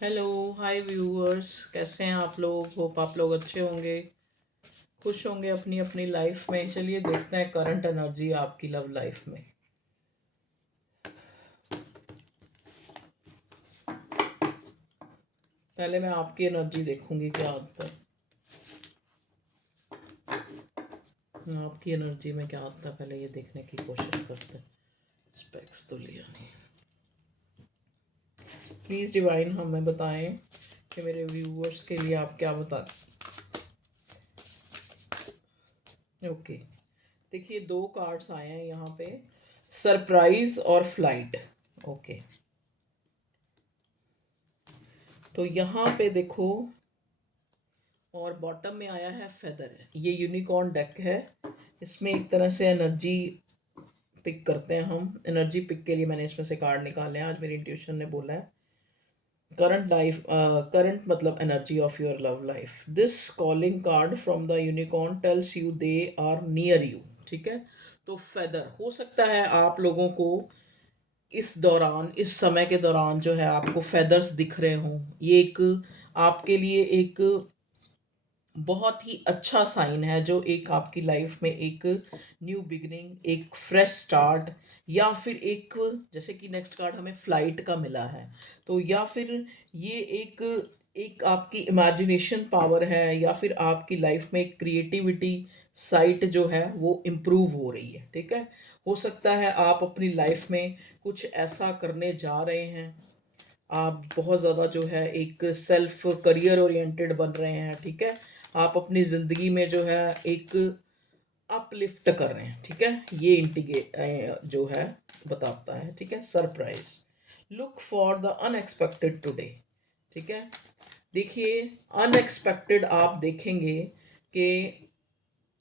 Hello, हाय viewers. कैसे हैं आप लोग? होप आप लोग अच्छे होंगे, खुश होंगे अपनी अपनी लाइफ में। चलिए देखते हैं करंट एनर्जी आपकी लव लाइफ में। पहले मैं आपकी एनर्जी देखूंगी क्या आता है, आपकी एनर्जी में क्या आता है, पहले ये देखने की कोशिश करते हैं। स्पेक्स तो लिया नहीं। प्लीज़ डिवाइन हमें बताएं कि मेरे व्यूअर्स के लिए आप क्या बता। ओके, देखिए दो कार्ड्स आए हैं यहाँ पे, सरप्राइज और फ्लाइट। ओके, तो यहाँ पे देखो, और बॉटम में आया है फेदर। ये यूनिकॉर्न डेक है। इसमें एक तरह से एनर्जी पिक करते हैं हम। एनर्जी पिक के लिए मैंने इसमें से कार्ड निकाले हैं, आज मेरी इंट्यूशन ने बोला है। करंट लाइफ, करंट मतलब energy of your love life. This calling card from the unicorn tells you they are near you. ठीक है, तो फेदर हो सकता है आप लोगों को इस दौरान, इस समय के दौरान जो है आपको फेदर्स दिख रहे हों। ये एक आपके लिए एक बहुत ही अच्छा साइन है, जो एक आपकी लाइफ में एक न्यू बिगिनिंग, एक फ्रेश स्टार्ट, या फिर एक, जैसे कि नेक्स्ट कार्ड हमें फ्लाइट का मिला है, तो या फिर ये एक एक आपकी इमेजिनेशन पावर है, या फिर आपकी लाइफ में एक क्रिएटिविटी साइट जो है वो इम्प्रूव हो रही है। ठीक है, हो सकता है आप अपनी लाइफ में कुछ ऐसा करने जा रहे हैं। आप बहुत ज़्यादा जो है एक सेल्फ करियर ओरिएंटेड बन रहे हैं। ठीक है, आप अपनी ज़िंदगी में जो है एक अपलिफ्ट कर रहे हैं। ठीक है, ये इंटीग्रेट जो है बताता है। ठीक है, surprise, look for the unexpected today. ठीक है, देखिए अनएक्सपेक्टेड आप देखेंगे कि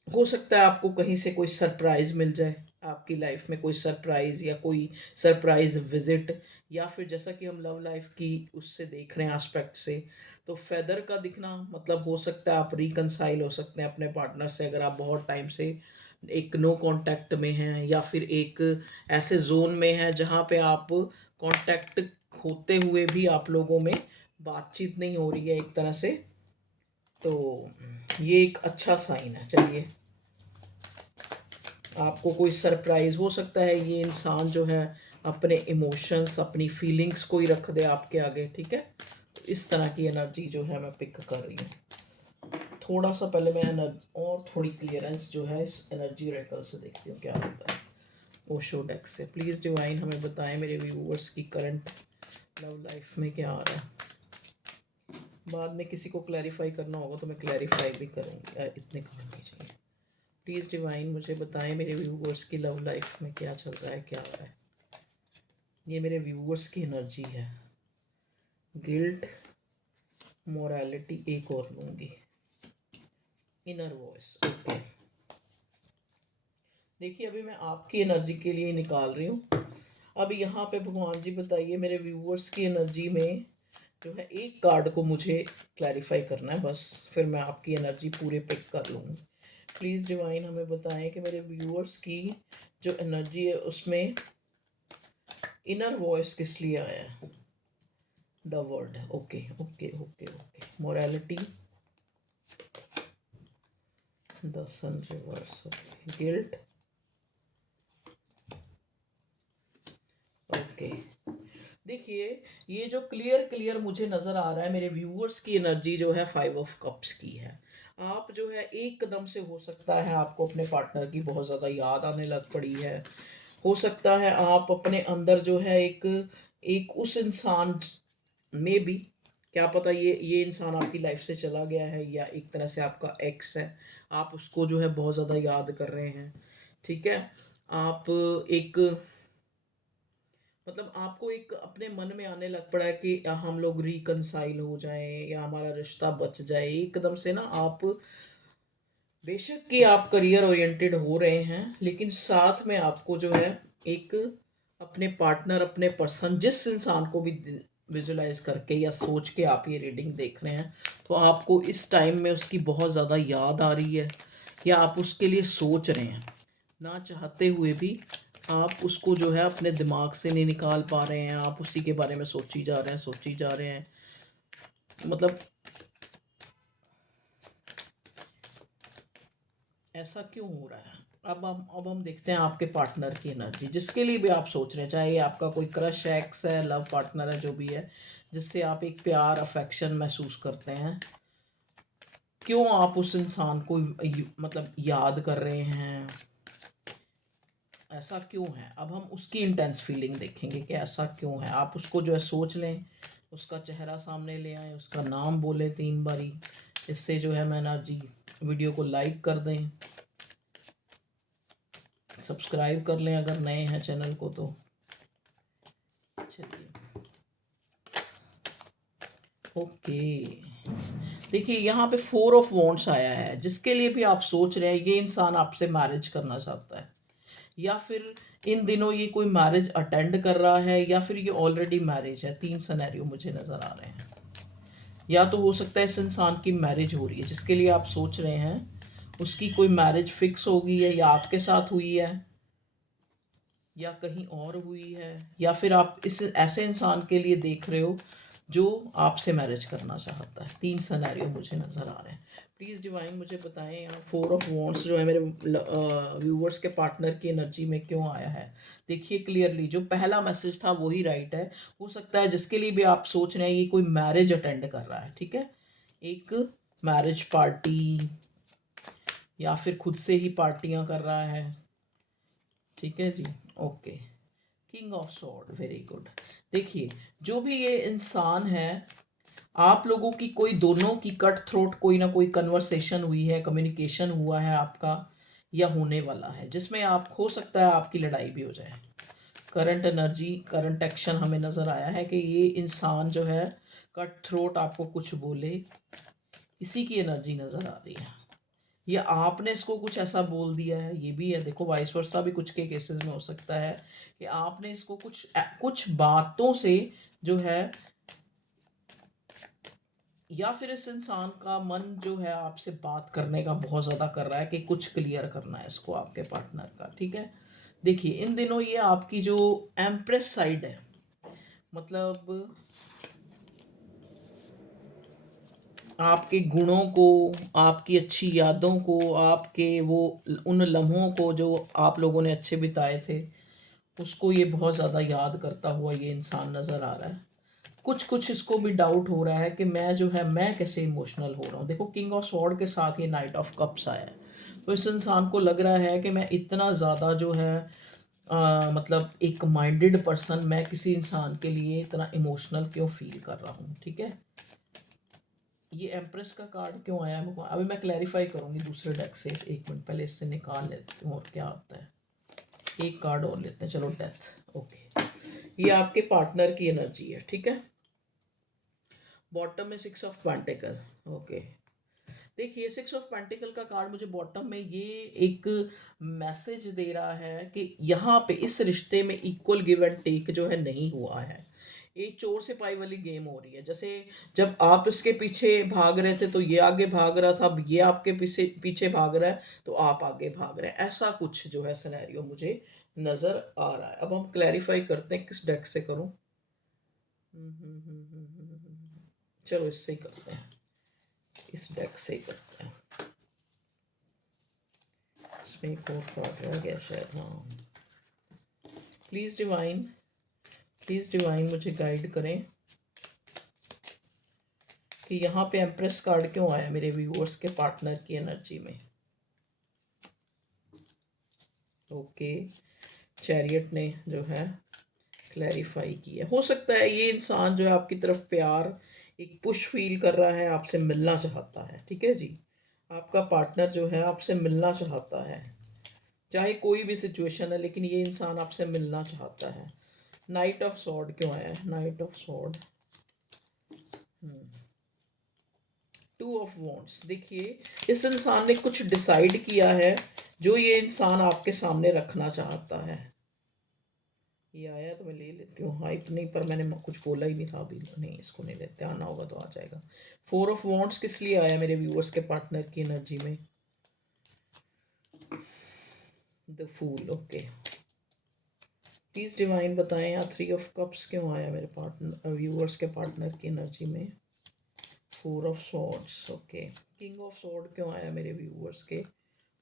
हो सकता है आपको कहीं से कोई सरप्राइज मिल जाए, आपकी लाइफ में कोई सरप्राइज या कोई सरप्राइज विजिट, या फिर जैसा कि हम लव लाइफ की उससे देख रहे हैं एस्पेक्ट से, तो फेदर का दिखना मतलब हो सकता है आप रिकनसाइल हो सकते हैं अपने पार्टनर से, अगर आप बहुत टाइम से एक नो कांटेक्ट में हैं, या फिर एक ऐसे जोन में हैं जहाँ पे आप कांटेक्ट होते हुए भी आप लोगों में बातचीत नहीं हो रही है एक तरह से। तो ये एक अच्छा साइन है। चलिए, आपको कोई सरप्राइज हो सकता है, ये इंसान जो है अपने इमोशंस, अपनी फीलिंग्स को ही रख दे आपके आगे। ठीक है, तो इस तरह की एनर्जी जो है मैं पिक कर रही हूँ। थोड़ा सा पहले मैं और थोड़ी क्लियरेंस जो है इस एनर्जी रेकल से देखती हूँ क्या होता है ओशो डेक से। प्लीज़ डिवाइन हमें बताएं मेरे व्यूअर्स की करंट लव लाइफ में क्या आ रहा है। बाद में किसी को क्लैरिफाई करना होगा तो मैं क्लैरिफाई भी करूँगी, इतने काम नहीं चाहिए। प्लीज़ डिवाइन मुझे बताएं मेरे व्यूअर्स की लव लाइफ में क्या चल रहा है, क्या हो रहा है। ये मेरे व्यूअर्स की एनर्जी है। गिल्ट, मोरालिटी एक और लूँगी, इनर वॉइस। ओके, देखिए अभी मैं आपकी एनर्जी के लिए निकाल रही हूँ। अब यहाँ पे भगवान जी बताइए मेरे व्यूअर्स की एनर्जी में जो है एक कार्ड को मुझे क्लैरिफाई करना है बस, फिर मैं आपकी एनर्जी पूरे पिक कर लूँगी। प्लीज़ डिवाइन हमें बताएं कि मेरे व्यूअर्स की जो एनर्जी है उसमें इनर वॉइस किस लिए आया है। The word, okay okay okay okay, morality, the sun reverse, okay, guilt, okay. देखिए ये जो क्लियर क्लियर मुझे नज़र आ रहा है, मेरे व्यूअर्स की एनर्जी जो है 5 ऑफ कप्स की है। आप जो है एकदम से हो सकता है आपको अपने पार्टनर की बहुत ज़्यादा याद आने लग पड़ी है। हो सकता है आप अपने अंदर जो है एक एक उस इंसान में भी, क्या पता ये इंसान आपकी लाइफ से चला गया है, या एक तरह से आपका एक्स है, आप उसको जो है बहुत ज़्यादा याद कर रहे हैं। ठीक है, आप एक मतलब आपको एक अपने मन में आने लग पड़ा है कि हम लोग रिकनसाइल हो जाएं या हमारा रिश्ता बच जाए एकदम से ना। आप बेशक कि आप करियर ओरिएंटेड हो रहे हैं, लेकिन साथ में आपको जो है एक अपने पार्टनर, अपने पर्सन, जिस इंसान को भी विजुलाइज करके या सोच के आप ये रीडिंग देख रहे हैं, तो आपको इस टाइम में उसकी बहुत ज़्यादा याद आ रही है, या आप उसके लिए सोच रहे हैं ना चाहते हुए भी। आप उसको जो है अपने दिमाग से नहीं निकाल पा रहे हैं, आप उसी के बारे में सोची जा रहे हैं, सोची जा रहे हैं। मतलब ऐसा क्यों हो रहा है? अब हम देखते हैं आपके पार्टनर की एनर्जी, जिसके लिए भी आप सोच रहे हैं, चाहे ये आपका कोई क्रश है, एक्स है, लव पार्टनर है, जो भी है, जिससे आप एक प्यार अफेक्शन महसूस करते हैं। क्यों आप उस इंसान को मतलब याद कर रहे हैं? ऐसा क्यों है? अब हम उसकी इंटेंस फीलिंग देखेंगे कि ऐसा क्यों है। आप उसको जो है सोच लें, उसका चेहरा सामने ले आएँ, उसका नाम बोलें 3 बारी, इससे जो है मैं एनर्जी। वीडियो को लाइक कर दें, सब्सक्राइब कर लें अगर नए हैं चैनल को तो। चलिए, ओके। देखिए यहाँ पे 4 ऑफ वॉन्ड्स आया है, जिसके लिए भी आप सोच रहे हैं ये इंसान आपसे मैरिज करना चाहता है, या फिर इन दिनों ये कोई मैरिज अटेंड कर रहा है, या फिर ये ऑलरेडी मैरिज है। 3 सिनेरियो मुझे नज़र आ रहे हैं। या तो हो सकता है इस इंसान की मैरिज हो रही है, जिसके लिए आप सोच रहे हैं, उसकी कोई मैरिज फिक्स हो गई है, या आपके साथ हुई है, या कहीं और हुई है, या फिर आप इस ऐसे इंसान के लिए देख रहे हो जो आपसे मैरिज करना चाहता है। 3 सिनेरियो मुझे नज़र आ रहे हैं। प्लीज़ डिवाइन मुझे बताएं यहाँ 4 ऑफ वॉन्ड्स जो है मेरे व्यूवर्स के पार्टनर की एनर्जी में क्यों आया है। देखिए क्लियरली जो पहला मैसेज था वही राइट है। हो सकता है जिसके लिए भी आप सोच रहे हैं ये कोई मैरिज अटेंड कर रहा है, ठीक है, एक मैरिज पार्टी, या फिर खुद से ही पार्टियां कर रहा है, ठीक है जी। Okay, king of sword, very good. देखिए जो भी ये इंसान है, आप लोगों की कोई दोनों की कट थ्रोट कोई ना कोई कन्वर्सेशन हुई है, कम्युनिकेशन हुआ है आपका, या होने वाला है, जिसमें आप हो सकता है आपकी लड़ाई भी हो जाए। करंट एनर्जी, करंट एक्शन हमें नज़र आया है कि ये इंसान जो है कट थ्रोट आपको कुछ बोले, इसी की एनर्जी नज़र आ रही है, या आपने इसको कुछ ऐसा बोल दिया है, ये भी है। देखो वाइस वर्सा भी कुछ के केसेस में हो सकता है कि आपने इसको कुछ बातों से जो है, या फिर इस इंसान का मन जो है आपसे बात करने का बहुत ज़्यादा कर रहा है कि कुछ क्लियर करना है इसको आपके पार्टनर का, ठीक है। देखिए इन दिनों ये आपकी जो एम्प्रेस साइड है, मतलब आपके गुणों को, आपकी अच्छी यादों को, आपके वो उन लम्हों को जो आप लोगों ने अच्छे बिताए थे, उसको ये बहुत ज़्यादा याद करता हुआ ये इंसान नज़र आ रहा है। कुछ कुछ इसको भी डाउट हो रहा है कि मैं जो है मैं कैसे इमोशनल हो रहा हूँ। देखो किंग ऑफ स्वॉर्ड के साथ ये नाइट ऑफ कप्स आया है, तो इस इंसान को लग रहा है कि मैं इतना ज़्यादा जो है मतलब एक माइंडेड पर्सन, मैं किसी इंसान के लिए इतना इमोशनल क्यों फील कर रहा हूँ, ठीक है। ये एम्प्रेस का कार्ड क्यों आया है अभी मैं क्लैरिफाई करूँगी दूसरे डेक से। एक मिनट पहले इससे निकाल लेती हूँ और क्या होता है। एक कार्ड और लेते हैं, चलो डेथ। ओके, ये आपके पार्टनर की एनर्जी है, ठीक है। बॉटम में 6 ऑफ पेंटिकल। ओके, देखिए 6 ऑफ पेंटिकल का कार्ड मुझे बॉटम में ये एक मैसेज दे रहा है कि यहाँ पे इस रिश्ते में इक्वल गिव एंड टेक जो है नहीं हुआ है। एक चोर सिपाही वाली गेम हो रही है, जैसे जब आप इसके पीछे भाग रहे थे तो ये आगे भाग रहा था, अब ये आपके पीछे पीछे भाग रहा है तो आप आगे भाग रहे हैं। ऐसा कुछ जो है सिनेरियो मुझे नजर आ रहा है। अब हम क्लैरिफाई करते हैं किस डेक से करूं। चलो इससे ही करते हैं, इस डेक से ही करते हैं। इसमें एक और कार्ड रह गया शायद, हाँ। प्लीज़ डिवाइन, प्लीज़ डिवाइन मुझे गाइड करें कि यहाँ पे एम्प्रेस कार्ड क्यों आया मेरे व्यूअर्स के पार्टनर की एनर्जी में। ओके, चैरियट ने जो है क्लैरिफाई किया। हो सकता है ये इंसान जो है आपकी तरफ प्यार, एक पुश फील कर रहा है, आपसे मिलना चाहता है, ठीक है जी। आपका पार्टनर जो है आपसे मिलना चाहता है, चाहे कोई भी सिचुएशन है, लेकिन ये इंसान आपसे मिलना चाहता है। नाइट ऑफ सॉर्ड क्यों आया है? Night of sword, 2 of wands. देखिए इस इंसान ने कुछ डिसाइड किया है जो ये इंसान आपके सामने रखना चाहता है। ये आया तो मैं ले लेती हूँ, हाइप नहीं, पर मैंने कुछ बोला ही नहीं था अभी। नहीं, इसको नहीं लेते, आना होगा तो आ जाएगा। 4 ऑफ वॉन्ड्स किस लिए आया मेरे व्यूअर्स के पार्टनर की एनर्जी में? The fool. Okay, please divine बताएं यहाँ 3 ऑफ कप्स क्यों आया मेरे पार्टनर व्यूअर्स के पार्टनर की एनर्जी में। 4 of swords, okay. King of sword क्यों आया मेरे व्यूअर्स के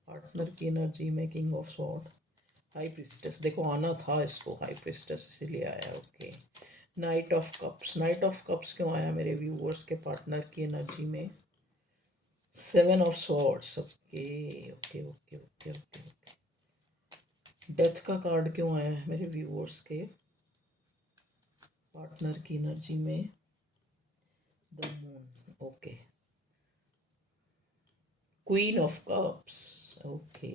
पार्टनर की एनर्जी में? King of sword, high priestess, देखो आना था इसको, हाई प्रिस्टेस इसीलिए आया, okay. Knight of cups, knight of cups क्यों आया मेरे व्यूअर्स के पार्टनर की एनर्जी में? 7 of swords, okay okay okay okay okay okay. Death का कार्ड क्यों आया है मेरे व्यूअर्स के पार्टनर की एनर्जी में? The moon, okay. Queen of cups, okay.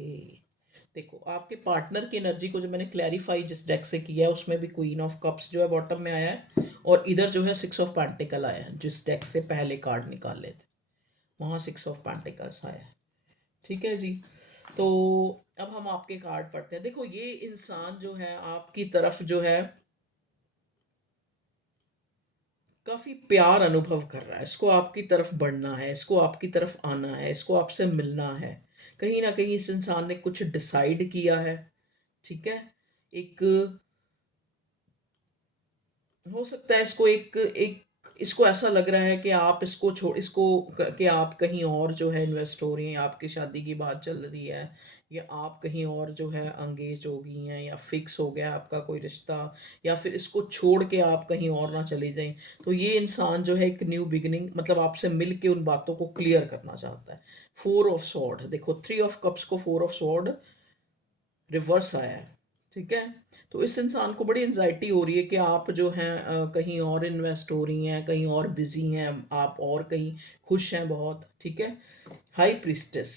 देखो आपके पार्टनर की एनर्जी को जो मैंने क्लैरिफाई जिस डेक से किया है उसमें भी क्वीन ऑफ कप्स जो है बॉटम में आया है, और इधर जो है 6 ऑफ पेंटिकल आया है, जिस डेक से पहले कार्ड निकाले थे वहाँ 6 ऑफ पेंटिकल्स आया है, ठीक है जी। तो अब हम आपके कार्ड पढ़ते हैं। देखो ये इंसान जो है आपकी तरफ जो है काफ़ी प्यार अनुभव कर रहा है, इसको आपकी तरफ बढ़ना है, इसको आपकी तरफ आना है, इसको आपसे मिलना है। कहीं ना कहीं इस इंसान ने कुछ डिसाइड किया है, ठीक है। एक हो सकता है इसको एक एक इसको ऐसा लग रहा है कि आप इसको छोड़ इसको कि आप कहीं और जो है इन्वेस्ट हो रही हैं, आपकी शादी की बात चल रही है, या आप कहीं और जो है अंगेज हो गई हैं, या फिक्स हो गया आपका कोई रिश्ता, या फिर इसको छोड़ के आप कहीं और ना चली जाएं। तो ये इंसान जो है एक न्यू बिगिनिंग, मतलब आपसे मिल के उन बातों को क्लियर करना चाहता है। 4 ऑफ सॉर्ड, देखो 3 ऑफ कप्स को 4 ऑफ सॉर्ड रिवर्स आया है, ठीक है। तो इस इंसान को बड़ी एंजाइटी हो रही है कि आप जो हैं कहीं और इन्वेस्ट हो रही हैं, कहीं और बिजी हैं आप, और कहीं खुश हैं बहुत, ठीक है। हाई प्रीस्टेस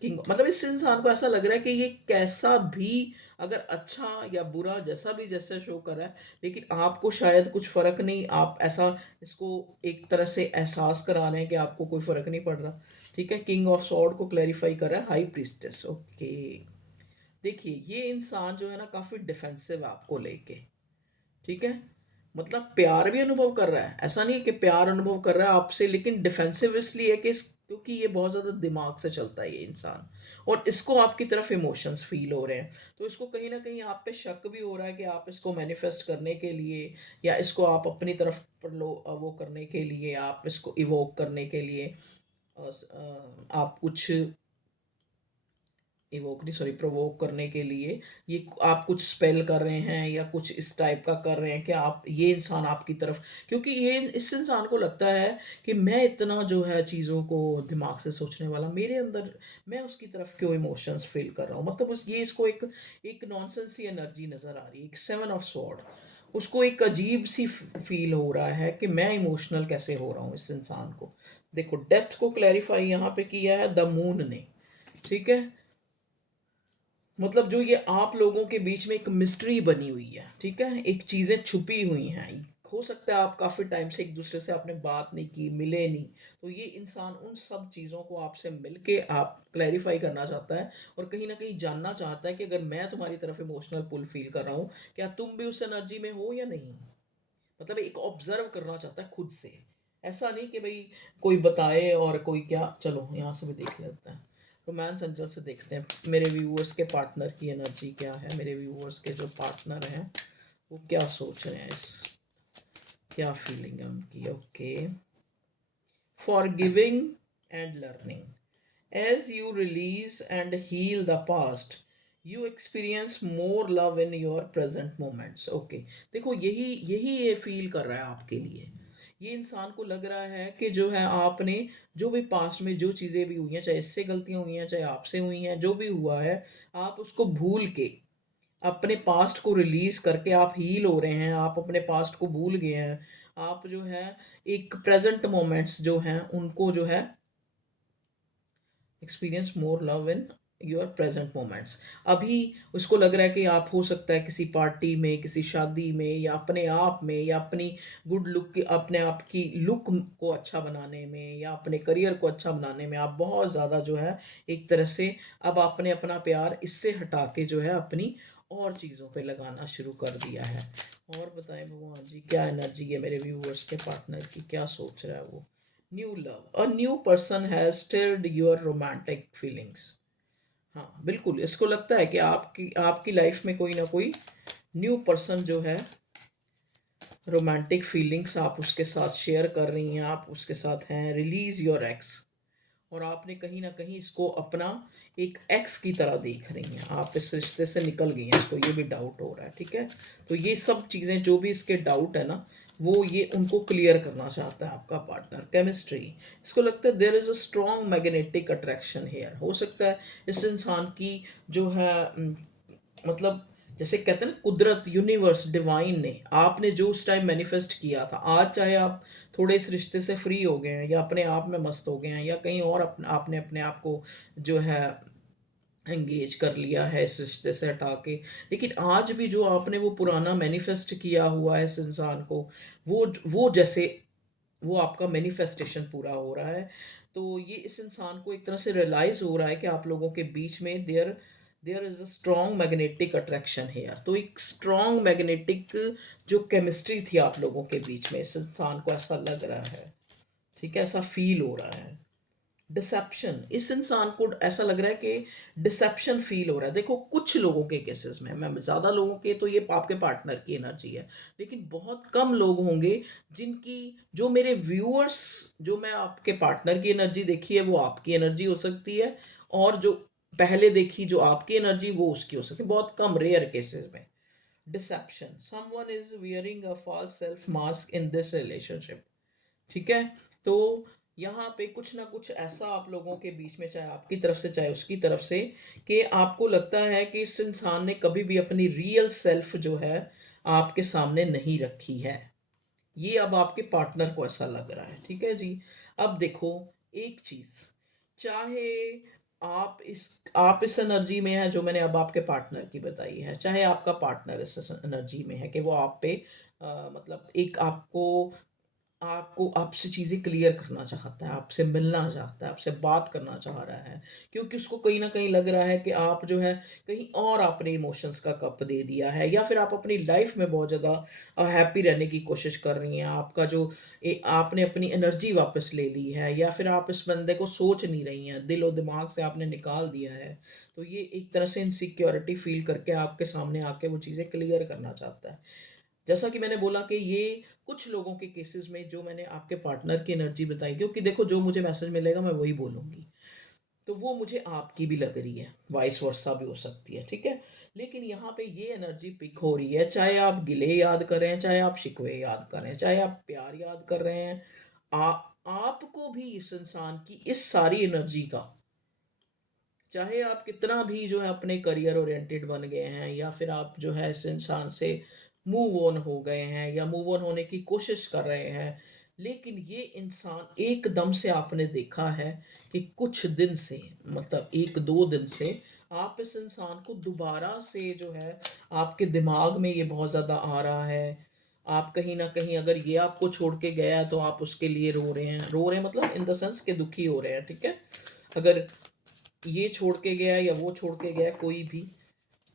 किंग, मतलब इस इंसान को ऐसा लग रहा है कि ये कैसा भी, अगर अच्छा या बुरा जैसा भी जैसे शो कर रहा है, लेकिन आपको शायद कुछ फर्क नहीं, आप ऐसा इसको एक तरह से एहसास करा रहे हैं कि आपको कोई फर्क नहीं पड़ रहा, ठीक है। किंग ऑफ सॉर्ड को क्लैरिफाई कर रहा है हाई प्रीस्टेस, ओके। देखिए ये इंसान जो है ना काफ़ी डिफेंसिव है आपको लेके, ठीक है। मतलब प्यार भी अनुभव कर रहा है, ऐसा नहीं है कि प्यार अनुभव कर रहा है आपसे, लेकिन डिफेंसिव इसलिए है कि क्योंकि ये बहुत ज़्यादा दिमाग से चलता है ये इंसान, और इसको आपकी तरफ इमोशंस फील हो रहे हैं। तो इसको कहीं ना कहीं आप पे शक भी हो रहा है कि आप इसको मैनिफेस्ट करने के लिए, या इसको आप अपनी तरफ पर लो वो करने के लिए, आप इसको इवोक करने के लिए आप कुछ इवोक नहीं, सॉरी, प्रोवोक करने के लिए ये आप कुछ स्पेल कर रहे हैं, या कुछ इस टाइप का कर रहे हैं कि आप ये इंसान आपकी तरफ, क्योंकि ये इस इंसान को लगता है कि मैं इतना जो है चीज़ों को दिमाग से सोचने वाला, मेरे अंदर मैं उसकी तरफ क्यों इमोशंस फील कर रहा हूँ, मतलब ये इसको एक एक नॉनसेंस सी एनर्जी नज़र आ रही है, एक 7 ऑफ स्वॉर्ड। उसको एक अजीब सी फील हो रहा है कि मैं इमोशनल कैसे हो रहा हूँ इस इंसान को। देखो डेथ को क्लैरिफाई यहाँ पे किया है द मून ने, ठीक है। मतलब जो ये आप लोगों के बीच में एक मिस्ट्री बनी हुई है, ठीक है, एक चीज़ें छुपी हुई हैं। हो सकता है आप काफ़ी टाइम से एक दूसरे से आपने बात नहीं की, मिले नहीं, तो ये इंसान उन सब चीज़ों को आपसे मिल के आप क्लैरिफाई करना चाहता है, और कहीं ना कहीं जानना चाहता है कि अगर मैं तुम्हारी तरफ इमोशनल पुल फील कर रहा हूँ, क्या तुम भी उस एनर्जी में हो या नहीं। मतलब एक ऑब्जर्व करना चाहता है खुद से, ऐसा नहीं कि भाई कोई बताए और कोई क्या। चलो यहाँ से भी देख लेते हैं, रोमांस एंजल से देखते हैं मेरे व्यूअर्स के पार्टनर की एनर्जी क्या है, मेरे व्यूअर्स के जो पार्टनर हैं वो क्या सोच रहे हैं, इस क्या फीलिंग है उनकी, okay. For giving and learning, as you release and heal the past, you experience more love in your present moments, okay। देखो यही यही ये फील कर रहा है आपके लिए, ये इंसान को लग रहा है कि जो है आपने जो भी पास्ट में जो चीज़ें भी हुई हैं, चाहे इससे गलतियां हुई हैं, चाहे आपसे हुई हैं, जो भी हुआ है, आप उसको भूल के अपने पास्ट को रिलीज करके आप हील हो रहे हैं, आप अपने पास्ट को भूल गए हैं, आप जो है एक प्रेजेंट मोमेंट्स जो हैं उनको जो है experience more love in your present moments. अभी उसको लग रहा है कि आप हो सकता है किसी पार्टी में, किसी शादी में, या अपने आप में, या अपनी गुड लुक की, अपने आप की लुक को अच्छा बनाने में, या अपने करियर को अच्छा बनाने में आप बहुत ज़्यादा जो है एक तरह से अब आपने अपना प्यार इससे हटा के जो है अपनी और चीज़ों पे लगाना शुरू कर दिया है। और बताएं भगवान जी क्या एनर्जी है मेरे व्यूअर्स के पार्टनर की, क्या सोच रहा है वो। New love, a new person has stirred your romantic feelings. हाँ बिल्कुल, इसको लगता है कि आपकी आपकी लाइफ में कोई ना कोई न्यू पर्सन जो है रोमांटिक फीलिंग्स आप उसके साथ शेयर कर रही हैं, आप उसके साथ हैं, रिलीज योर एक्स। और आपने कहीं ना कहीं इसको अपना एक एक्स की तरह देख रही हैं, आप इस रिश्ते से निकल गई हैं, इसको ये भी डाउट हो रहा है, ठीक है। तो ये सब चीज़ें जो भी इसके डाउट है ना, वो ये उनको क्लियर करना चाहता है आपका पार्टनर। केमिस्ट्री, इसको लगता है there is a strong magnetic attraction here. हो सकता है इस इंसान की जो है मतलब जैसे कहते हैं ना, कुदरत, यूनिवर्स, डिवाइन ने आपने जो उस टाइम मैनिफेस्ट किया था, आज चाहे आप थोड़े इस रिश्ते से फ्री हो गए हैं या अपने आप में मस्त हो गए हैं या कहीं और आपने अपने आप को जो है एंगेज कर लिया है इस रिश्ते से हटा के, लेकिन आज भी जो आपने वो पुराना मैनिफेस्ट किया हुआ है इस इंसान को, वो जैसे वो आपका मैनिफेस्टेशन पूरा हो रहा है। तो ये इस इंसान को एक तरह से रियलाइज हो रहा है कि आप लोगों के बीच में there there is a strong magnetic attraction here. तो एक स्ट्रॉन्ग मैग्नेटिक जो केमिस्ट्री थी आप लोगों के बीच में, इस इंसान को ऐसा लग रहा है, ठीक है, ऐसा फील हो रहा है। डिसेप्शन, इस इंसान को ऐसा लग रहा है कि डिसेप्शन फील हो रहा है। देखो कुछ लोगों के केसेस में, मैं ज़्यादा लोगों के तो ये आपके पार्टनर की एनर्जी है, लेकिन बहुत कम लोग होंगे जिनकी, जो मेरे व्यूअर्स, जो मैं आपके पार्टनर की एनर्जी देखी है वो आपकी एनर्जी हो सकती है, और जो पहले देखी जो आपकी एनर्जी वो उसकी हो सकती है, बहुत कम रेयर केसेस में। Deception, someone is wearing a false self mask in this relationship, ठीक है। तो यहाँ पे कुछ ना कुछ ऐसा आप लोगों के बीच में, चाहे आपकी तरफ से चाहे उसकी तरफ से, कि आपको लगता है कि इस इंसान ने कभी भी अपनी रियल सेल्फ जो है आपके सामने नहीं रखी है। ये अब आपके पार्टनर को ऐसा लग रहा है, ठीक है जी। अब देखो एक चीज, चाहे आप इस एनर्जी में है जो मैंने अब आपके पार्टनर की बताई है, चाहे आपका पार्टनर इस एनर्जी में है कि वो आप पे मतलब एक आपको आपको आपसे चीज़ें क्लियर करना चाहता है, आपसे मिलना चाहता है, आपसे बात करना चाह रहा है, क्योंकि उसको कहीं न कहीं लग रहा है कि आप जो है कहीं और आपने इमोशंस का कप दे दिया है, या फिर आप अपनी लाइफ़ में बहुत ज़्यादा हैप्पी रहने की कोशिश कर रही हैं। आपका जो आपने अपनी एनर्जी वापस ले ली है, या फिर आप इस बंदे को सोच नहीं रही हैं, दिलो-दिमाग से आपने निकाल दिया है। तो ये एक तरह से इनसिक्योरिटी फ़ील करके आपके सामने आके वो चीज़ें क्लियर करना चाहता है। जैसा कि मैंने बोला कि ये कुछ लोगों के केसेस में जो मैंने आपके पार्टनर की एनर्जी बताई, क्योंकि देखो जो मुझे मैसेज मिलेगा मैं वही बोलूँगी। तो वो मुझे आपकी भी लग रही है, वाइस वर्सा भी हो सकती है, ठीक है? लेकिन यहाँ पे ये एनर्जी पिक हो रही है, चाहे आप गिले याद कर रहे हैं, चाहे आप शिकवे याद कर रहे हैं, चाहे आप प्यार याद कर रहे हैं, आ आपको भी इस इंसान की इस सारी एनर्जी का, चाहे आप कितना भी जो है अपने करियर ओरिएंटेड बन गए हैं, या फिर आप जो है इस इंसान से मूव ऑन हो गए हैं या मूव ऑन होने की कोशिश कर रहे हैं, लेकिन ये इंसान एकदम से आपने देखा है कि कुछ दिन से, मतलब 1-2 दिन से आप इस इंसान को दोबारा से जो है आपके दिमाग में ये बहुत ज़्यादा आ रहा है। आप कहीं न कहीं, अगर ये आपको छोड़ के गया है तो आप उसके लिए रो रहे हैं मतलब इन द सेंस कि दुखी हो रहे हैं, ठीक है? अगर ये छोड़ के गया या वो छोड़ के गया, कोई भी,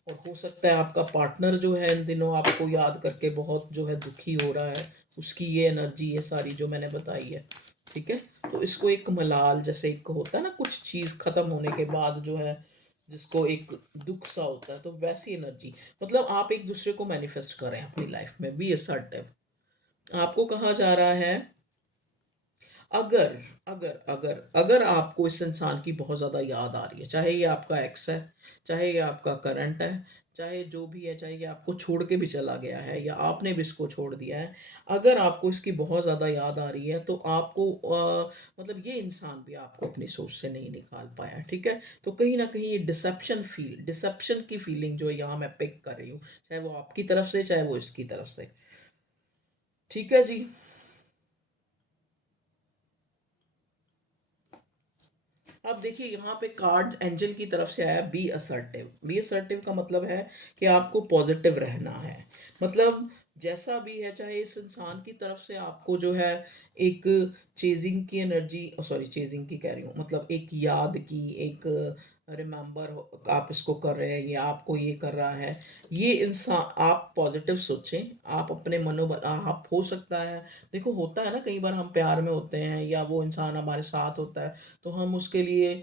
और हो सकता है आपका पार्टनर जो है इन दिनों आपको याद करके बहुत जो है दुखी हो रहा है, उसकी ये एनर्जी ये सारी जो मैंने बताई है, ठीक है। तो इसको एक मलाल, जैसे एक होता है ना कुछ चीज़ ख़त्म होने के बाद जो है जिसको एक दुख सा होता है, तो वैसी एनर्जी, मतलब आप एक दूसरे को मैनिफेस्ट कर रहे हैं अपनी लाइफ में, बी असर्टिव। आपको कहा जा रहा है, अगर अगर अगर अगर आपको इस इंसान की बहुत ज़्यादा याद आ रही है, चाहे ये आपका एक्स है, चाहे ये आपका करंट है, चाहे जो भी है, चाहे ये आपको छोड़ के भी चला गया है या आपने भी इसको छोड़ दिया है, अगर आपको इसकी बहुत ज़्यादा याद आ रही है तो आपको मतलब ये इंसान भी आपको अपनी सोच से नहीं निकाल पाया, ठीक है। तो कहीं ना कहीं ये डिसेप्शन की फीलिंग जो यहाँ मैं पिक कर रही हूँ, चाहे वो आपकी तरफ से चाहे वो इसकी तरफ से, ठीक है जी। अब देखिए यहाँ पे कार्ड एंजल की तरफ से आया, बी असर्टिव। बी असर्टिव का मतलब है कि आपको पॉजिटिव रहना है, मतलब जैसा भी है, चाहे इस इंसान की तरफ से आपको जो है एक चेजिंग की एनर्जी, सॉरी चेजिंग की कह रही हूँ, मतलब एक याद की, एक रिमेंबर आप इसको कर रहे हैं या आपको ये कर रहा है, ये इंसान, आप पॉजिटिव सोचें, आप अपने मनोबल, आप हो सकता है, देखो होता है ना कई बार हम प्यार में होते हैं या वो इंसान हमारे साथ होता है तो हम उसके लिए